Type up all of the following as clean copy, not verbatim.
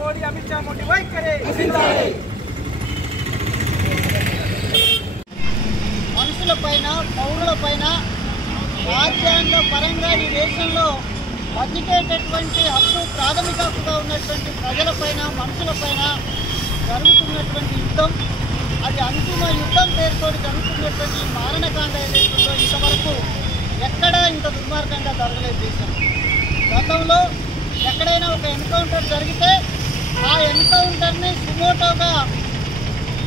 మోడీ అమిత్ షా మోడీ వైఖరి మనుషులపైన పౌరులపైన రాజ్యాంగ పరంగా ఈ దేశంలో బతికేటటువంటి హక్కు ప్రాథమిక హక్కుగా ఉన్నటువంటి ప్రజలపైన మనుషులపైన జరుగుతున్నటువంటి యుద్ధం, అది అంతిమ యుద్ధం పేరుతో జరుగుతున్నటువంటి మారణకాండ ఏదైతుందో ఇంతవరకు ఎక్కడా ఇంత దుర్మార్గంగా జరగలేదు దేశం. గతంలో ఎక్కడైనా ఒక ఎన్కౌంటర్ జరిగితే ఆ ఎన్కౌంటర్ని సుమోటోగా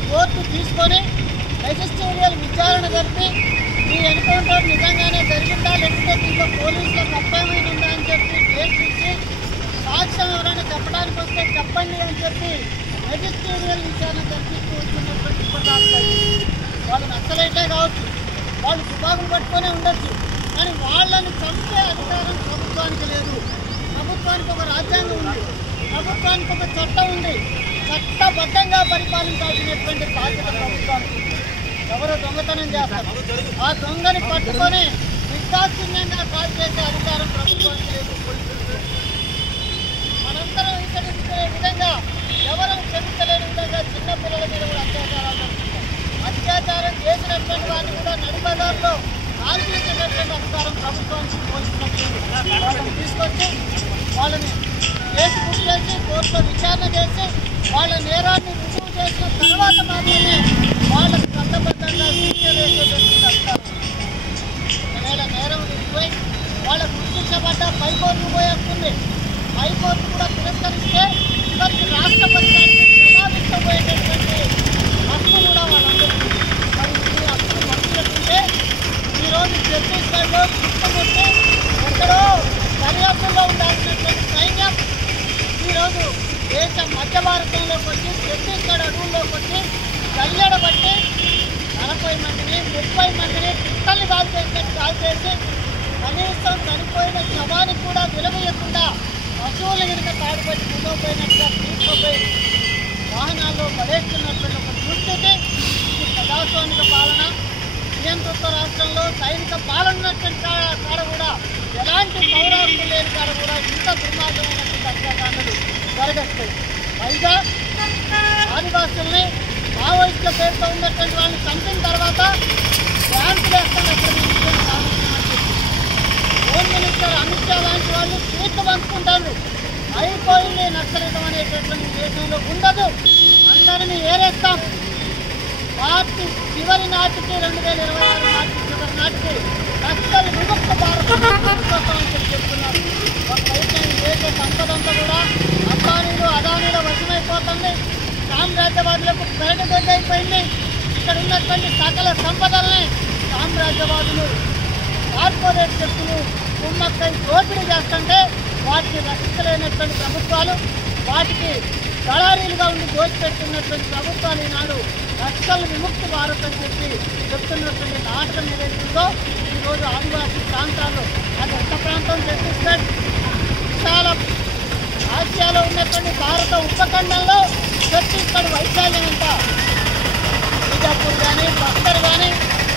కోర్టు తీసుకొని మెజిస్ట్రేరియల్ విచారణ జరిపి ఈ ఎన్కౌంటర్ నిజంగానే జరిగిందా లేకపోతే దీంట్లో పోలీసులకు అపాయమైన ఉందా అని చెప్పి కేసు ఇచ్చి సాక్ష్యం ఎవరైనా చెప్పడానికి వస్తే చెప్పండి అని చెప్పి మెజిస్ట్రేరియల్ విచారణ జరిపిస్తూ వస్తున్నటువంటి పదార్థాలు వాళ్ళు నక్సలైటే కావచ్చు, వాళ్ళు తుపాకులు పట్టుకొనే ఉండొచ్చు, కానీ వాళ్ళని చంపే అధికారం ప్రభుత్వానికి లేదు. ప్రభుత్వానికి ఒక రాజ్యాంగం ఉంది, ప్రభుత్వానికి ఒక చట్టం ఉంది, చట్టబద్ధంగా పరిపాలించాల్సినటువంటి బాధ్యత ప్రభుత్వానికి. ఎవరో దొంగతనం చేస్తారు, ఆ దొంగని పట్టుకొని నిర్దాక్షిణ్యంగా కాల్ చేసే అధికారం ప్రభుత్వానికి లేదు. మనందరం విచరించే విధంగా ఎవరు క్షమించలేని విధంగా చిన్నపిల్లల మీద కూడా అత్యాచారాలు జరుగుతున్నాయి. అత్యాచారం చేసినటువంటి వారిని కూడా నడిబజార్లో కాల్చేసేటటువంటి అధికారం ప్రభుత్వానికి పోషిస్తున్నప్పుడు వాళ్ళని తీసుకొచ్చి వాళ్ళని కేసు బుక్ చేసి కోర్టులో విచారణ చేసి వాళ్ళ నేరాన్ని రుజువు చేసిన తర్వాత మాత్రమే వాళ్ళకి చట్టబద్ధంగా శిక్ష వేసేటటువంటి అధికారం. ఒకవేళ నేరం రుజువై వాళ్ళకు గుర్తించబడ్డ పైకోర్టు పోయి వస్తుంది, హైకోర్టు కూడా తిరస్కరిస్తే చివరికి రాష్ట్రపతి గారికి జవాబిచ్చబోయేటటువంటి హక్కు కూడా వాళ్ళందరికీ. మరి ఈ హక్కులు మంచిగా ఈరోజు ఛత్తీస్గఢ్లో చుట్టుముట్టి ఎక్కడో సరిహద్దుల్లో ఉండాల్సినటువంటి సైన్యం ఈరోజు దేశం మధ్య భారతంలోకి వచ్చి ఛత్తీస్గఢ్ అడవుల్లోకి వచ్చి జల్లెడబట్టి 40 మందిని 30 మందిని పిట్టల్ని కాల్చేసి కనీసం చనిపోయిన శవానికి కూడా విలువయకుండా పశువులు గిరిక తాడుపట్టి ముందుకుపోయినట్టుగా తీసుకుపోయి వాహనాల్లో పడేస్తున్నటువంటి ఒక దుస్థితి. ఇది ప్రజాస్వామిక పాలన, నియంత్రిత రాష్ట్రంలో సైనిక పాలన ఉన్నటువంటి కాడ కూడా ఎలాంటి పౌరాలు లేని కాడ కూడా ఇంత దుర్మార్గమైనటువంటి అత్యాచారాలు జరగట్లేదు. పైగా ఆదివాసుల్ని మావోయిస్టుల పేరుతో ఉన్నటువంటి వాళ్ళని చంపిన తర్వాత డ్యాన్సులు వేస్తాను. హోమ్ మినిస్టర్ అమిత్ షా లాంటి వాళ్ళు సీట్లు పంచుకుంటారు. అయిపోయింది నక్సలిజం అనేటటువంటి దేశంలో ఉండదు, అందరినీ ఏరేస్తాం. పార్టీ చివరి నాటికి 2026 నాటికి చివరి నాటికి నక్సల్ విముక్త భారతం అని చెప్పి చెప్తున్నారు. ఒకవైపు దేశ సంపదంతా కూడా అదానీల వశమైపోతుంది, సామ్రాజ్యవాదులకు పెరగదొడ్డైపోయింది. ఇక్కడ ఉన్నటువంటి సకల సంపదల్ని సామ్రాజ్యవాదులు కార్పొరేట్ శక్తులు కుమ్మక్కై దోపిడీ చేస్తుంటే వాటిని రక్షించలేనటువంటి ప్రభుత్వాలు, వాటికి దళారీలుగా ఉండి దోచిపెడుతున్నటువంటి ప్రభుత్వాలు ఈనాడు నక్సల్ విముక్తి భారత్ అని చెప్పి చెప్తున్నటువంటి నాటకం ఏదైతుందో ఈరోజు ఆదివాసీ ప్రాంతాల్లో, అది ఎంత ప్రాంతం ఛత్తీస్గఢ్ విశాల ఆసియాలో ఉన్నటువంటి భారత ఉపఖండంలో ఛత్తీస్గఢ్ వైశాల్యం ఎంత. బీజాపూర్ కానీ బస్తర్ కానీ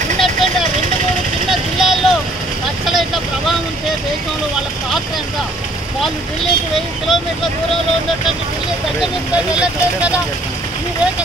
ఉన్నటువంటి 2-3 చిన్న జిల్లాల్లో నక్సలైట్ల ప్రభావం ఉంటే దేశంలో వాళ్ళ పాత్ర ఎంత. వాళ్ళు ఢిల్లీకి 1000 కిలోమీటర్ల దూరంలో ఉన్నటువంటి ఢిల్లీ దగ్గర వెళ్ళట్లేదు కదా. ఈ రేఖ